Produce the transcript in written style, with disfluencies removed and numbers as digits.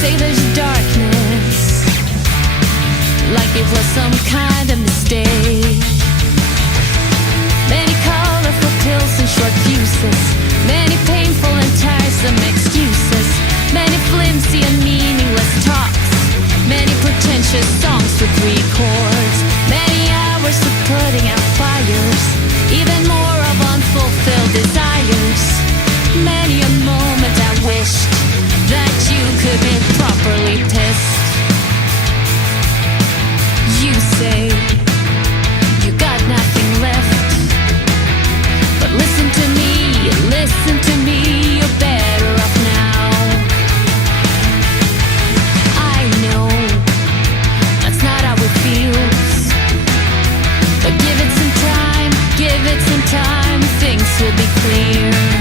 say there's darkness, like it was some kind of mistake. Many colorful pills and short fuses, many painful and tiresome excuses, many flimsy and meaningless talks, many pretentious songs with 3 chords, many hours of putting out fires, even more of unfulfilled desires. Many a moment I wished that you could be properly pissed. You say you got nothing left, but listen to me, you're better off now. I know that's not how it feels, but give it some time, things will be clear.